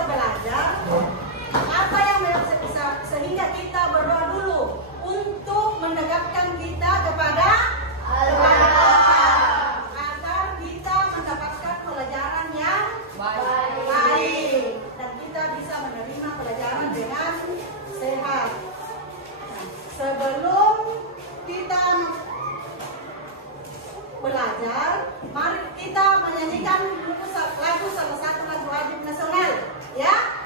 kita belajar, apa yang bisa sehingga kita berdoa dulu untuk mendekatkan kita kepada Allah agar kita mendapatkan pelajaran yang baik dan kita bisa menerima pelajaran dengan sehat. Sebelum kita belajar, mari kita menyanyikan lagu salah satu lagu wajib nasional, ya.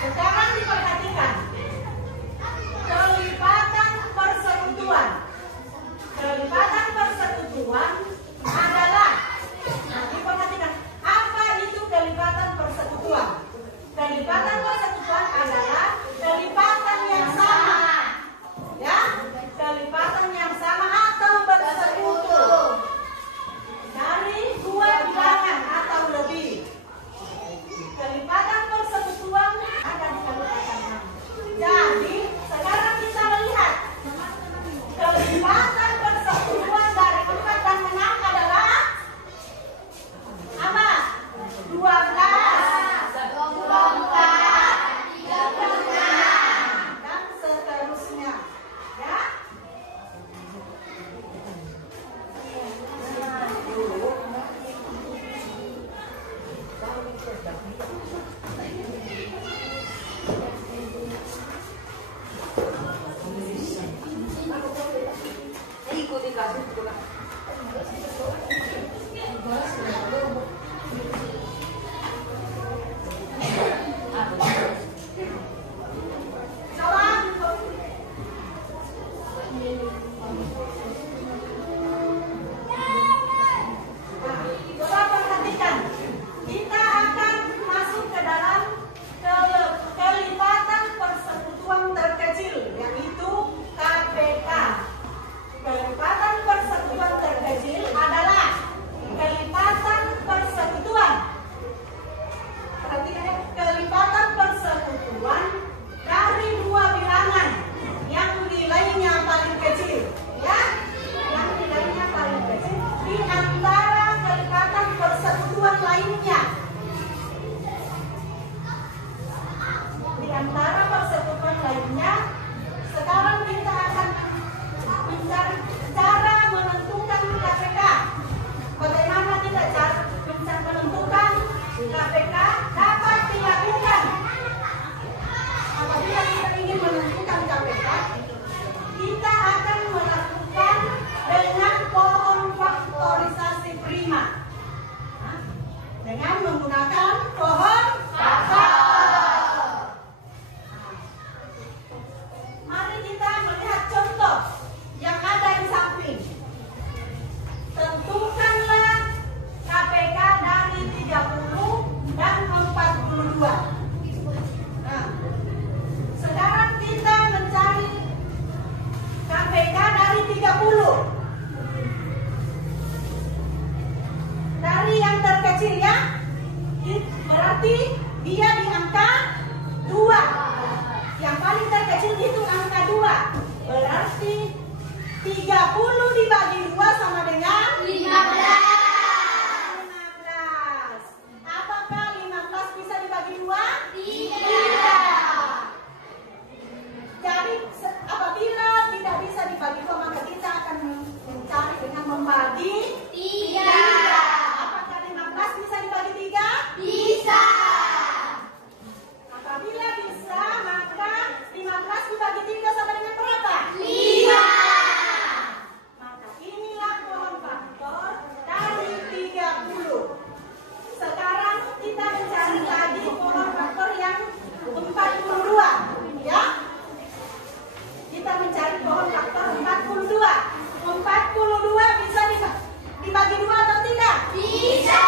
Sekarang diperhatikan. antara persekutuan lainnya, sekarang kita akan mencari cara menentukan KPK. Bagaimana kita cara menentukan KPK dapat dilakukan? Apabila kita ingin menentukan KPK, kita akan melakukan dengan pohon faktorisasi prima. Dengan menggunakan pohon faktor. Mari kita melihat contoh yang ada di samping. Tentukanlah KPK dari 30 dan 42. Nah, sekarang kita mencari KPK dari 30. Dari yang terkecil ya, berarti dia di angka 2. Yang paling terkecil itu angka 2. Berarti 30 dibagi 2 sama dengan 15. Apakah 15 bisa dibagi 2? Tidak. Jadi apabila tidak bisa dibagi 2, maka kita akan mencari dengan membagi 3. Bisa dibagi 3? Bisa. Apabila bisa, maka 15 dibagi 3 sama dengan berapa? 5. Maka inilah pohon faktor dari 30. Sekarang kita mencari lagi pohon faktor yang 42. Ya? Kita mencari pohon faktor 42. 42 bisa dibagi 2 atau tidak? Bisa.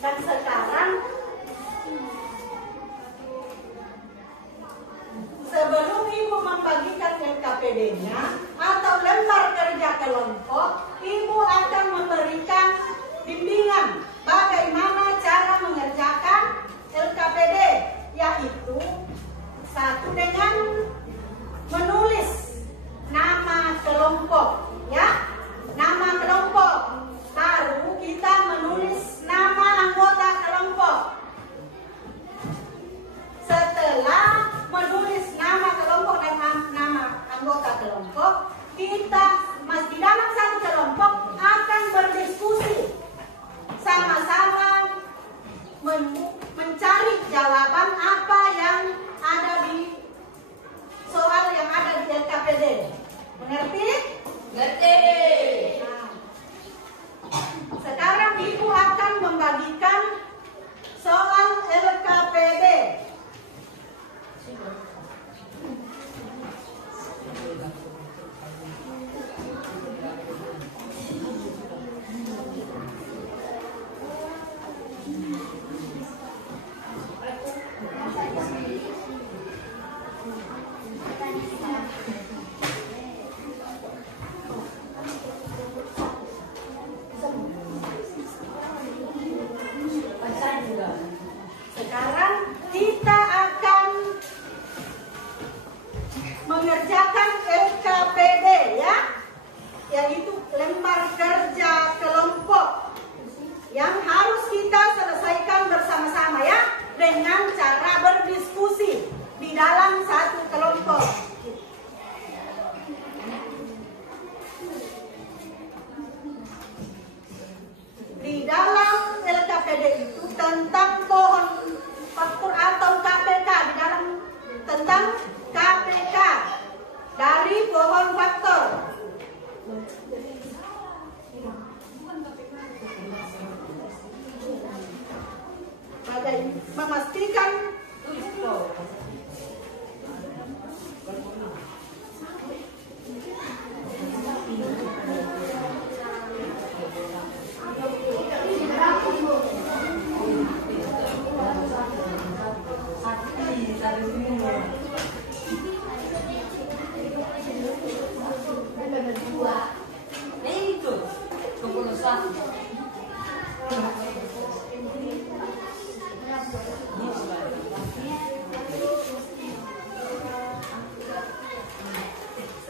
Dan sekarang sebelum Ibu membagikan LKPD-nya atau lembar kerja kelompok, Ibu akan memberikan bimbingan bagaimana cara mengerjakan LKPD, yaitu satu dengan menulis nama kelompok, ya, nama kelompok. Lalu kita menulis nama anggota tentang pohon faktor atau KPK di dalam tentang KPK dari pohon faktor. Memastikan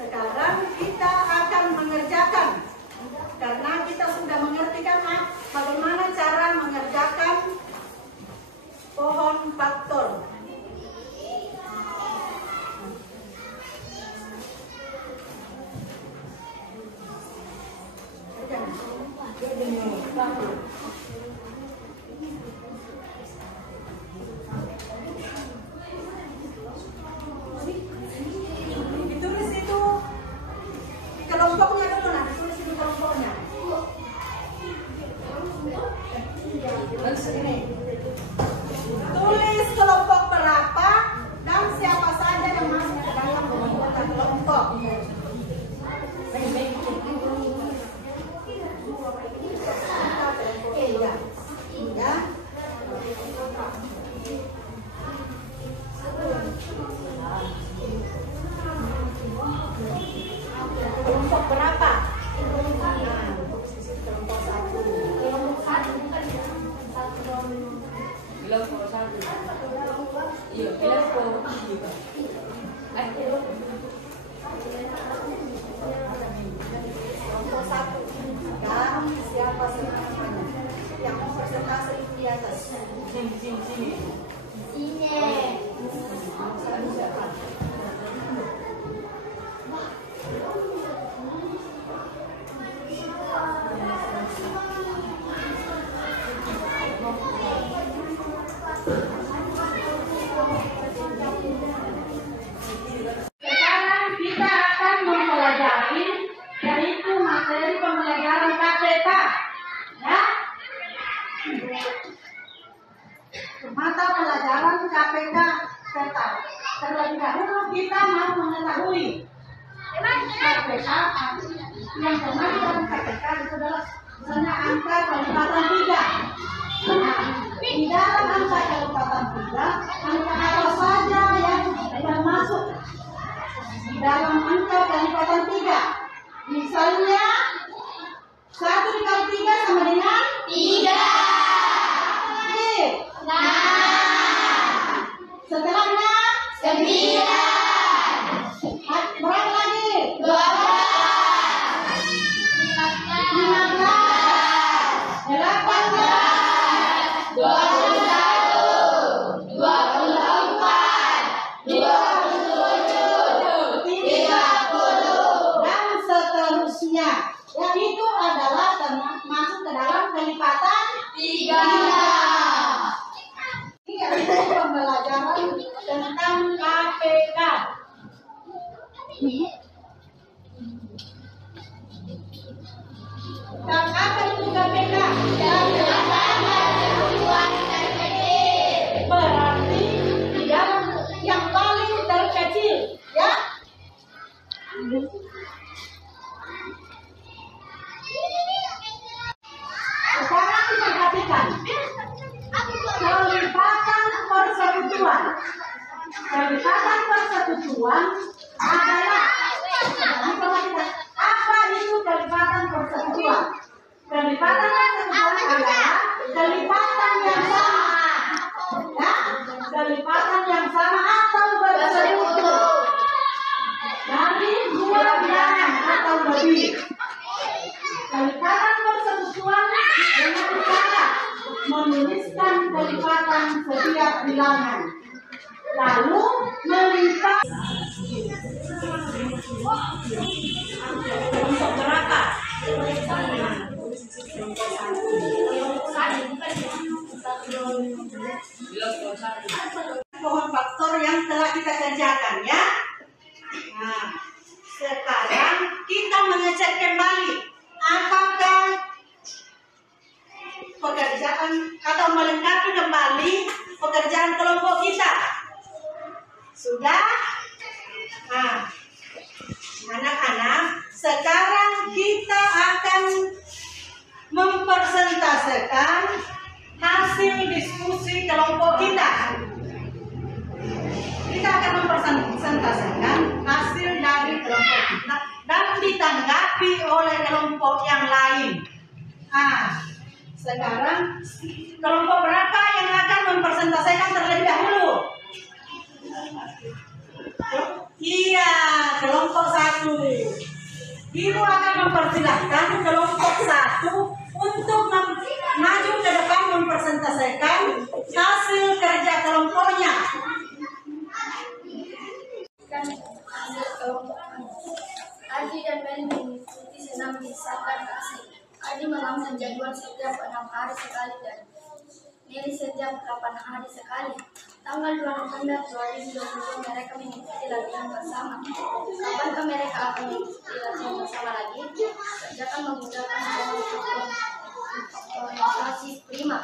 sekarang kita akan mengerjakan, karena kita sudah mengerti kan bagaimana cara mengerjakan pohon faktor. Ditulis itu di kelompoknya dulu, nah ditulis di kelompoknya. Ini. Tulis kelompok berapa dan siapa saja yang masuk ke dalam pembuatan kelompok. Ya. Kelompok berapa? Kelompok 1. Kelompok 1. Iya, kelompok. Kelompok 1. Dan siapa namanya? Yang persentase itu di atas. Sini. Sekarang kita akan mempelajari yaitu materi pembelajaran KPK, ya. Mata pelajaran KPK serta terlebih dahulu kita mau mengetahui KPK yang termasuk dalam KPK itu adalah misalnya angka kelipatan 3. Nah, di dalam angka kelipatan 3, angka apa saja yang termasuk di dalam angka kelipatan 3? Misalnya 1 dikali 3 sama dengan 3. Setelahnya 9. Berapa lagi? 12. 15. 18. 21. 24. 27. 30. Dan seterusnya. Yang itu adalah masuk ke dalam kelipatan 3. Ini pembelajaran tentang KPK. Dan apa itu KPK? Berarti dia yang paling terkecil, ya. Sekarang kita perhatikan kelipatan persekutuan. Kelipatan persekutuan adalah apa itu kelipatan persekutuan? Kelipatan persekutuan adalah kelipatan yang sama, ya, kelipatan yang sama atau bersekutu dari 2 bilangan atau lebih. Kelipatan persekutuan dengan cara menuliskan kelipatan setiap bilangan, lalu melipat untuk berapa? Pohon faktor yang telah kita kerjakan ya. Nah, sekarang kita mengecek kembali apakah pekerjaan atau melengkapi kembali pekerjaan kelompok kita. Sudah? Nah, anak-anak, sekarang kita akan mempresentasikan hasil diskusi kelompok kita. Kita akan mempresentasikan hasil dari kelompok kita dan ditanggapi oleh kelompok yang lain. Nah, sekarang kelompok berapa yang akan mempresentasikan terlebih dahulu? Iya, kelompok 1. Ibu akan mempersilahkan kelompok 1 untuk maju ke depan mempresentasikan hasil kerja kelompoknya. Adi dan Meli mengikuti senam di Sakan Kasih. Adi mengambil jadwal setiap 6 hari sekali dan Meli setiap 8 hari sekali. Tanggal 2 November 2020 mereka mengikuti latihan bersama. Kapankah mereka akan mengikuti latihan bersama lagi? Kerjakan menggunakan faktorisasi prima.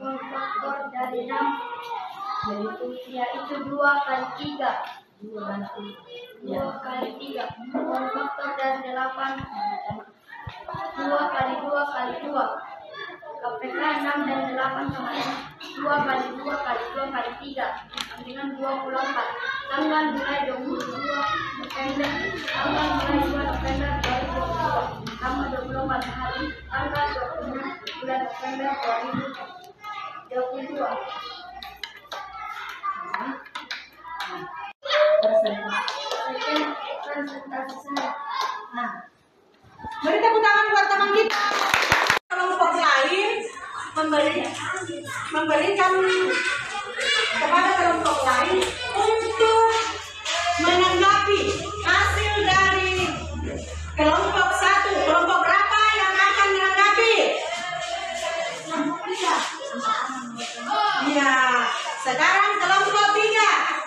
Faktor dari 6 yaitu 2 kali 3. 2 kali 3. Faktor dari 8 2 kali 2 kali 2. KPK 6 dan 8 sama 2 kali 2 kali 2 kali 3 dengan 24. Tanggal mulai 22 November. Tanggal mulai 2 November 2020. Tanggal 24 hari. Tanggal 26 bulan November 2022. Nah, beri tepuk tangan buat teman kita. Kelompok lain memberikan kepada kelompok lain untuk menanggapi hasil dari kelompok 1. Kelompok berapa yang akan menanggapi? Iya, sekarang kelompok 3.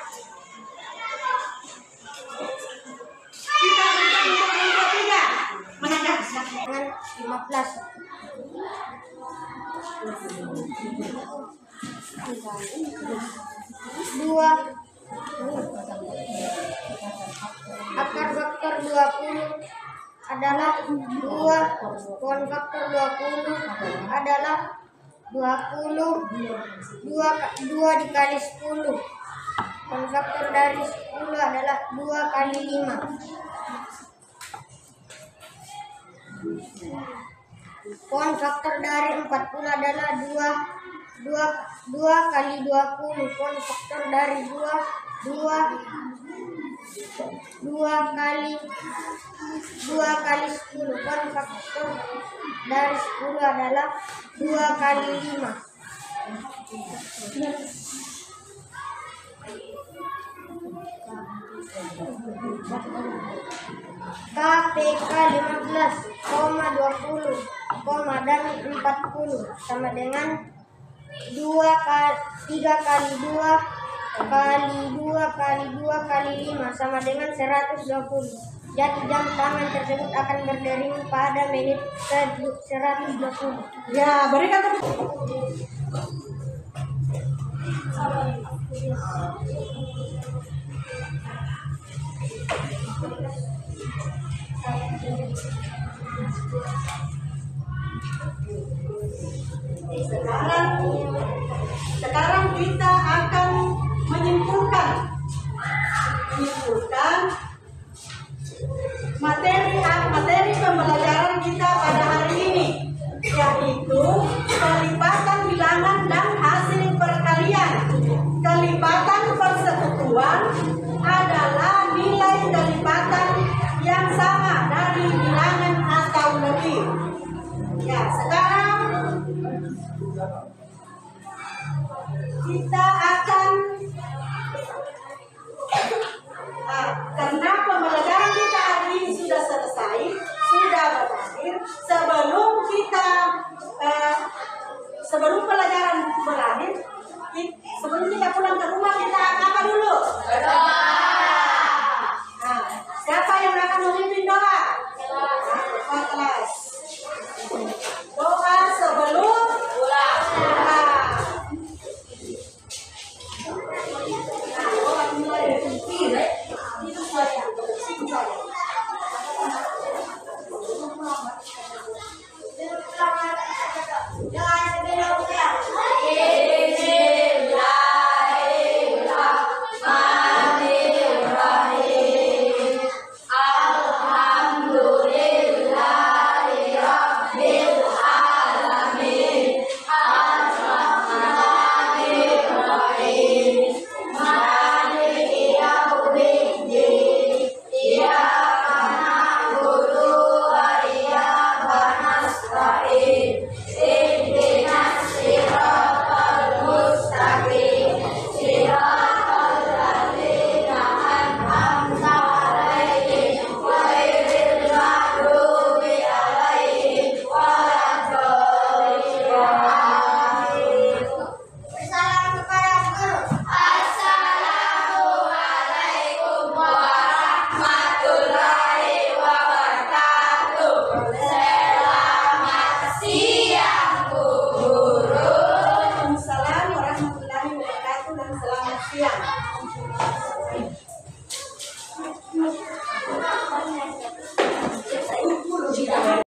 Kita berikan untuk kelompok 3 menanggapi 15. Dua akar faktor 20 adalah 2. Pohon faktor 20 adalah 20. 2 dikali 10. Pohon faktor dari 10 adalah 2 kali 5. Pohon faktor dari 40 adalah 2 kali 20. Pohon faktor dari 2 kali 10. Pohon faktor dari 10 adalah 2 kali 5. KPK 15,20, dan 40 sama dengan 3 kali 2 kali 2 kali 2 kali 5 sama dengan 120. Jadi jam tangan tersebut akan berdiri pada menit ke-120. Ya, berikan tepuk. Sekarang kita akan menyimpulkan materi pembelajaran kita pada hari ini, yaitu kelipatan bilangan dan hasil perkalian. Kelipatan persekutuan adalah nilai kelipatan yang sama dari bilangan atau lebih. Ya, sekarang kita akan karena pembelajaran kita hari ini sudah selesai, sudah sudah berakhir, sebelum pelajaran berakhir, sebelum kita pulang ke rumah kita apa dulu? Nah, siapa yang akan memimpin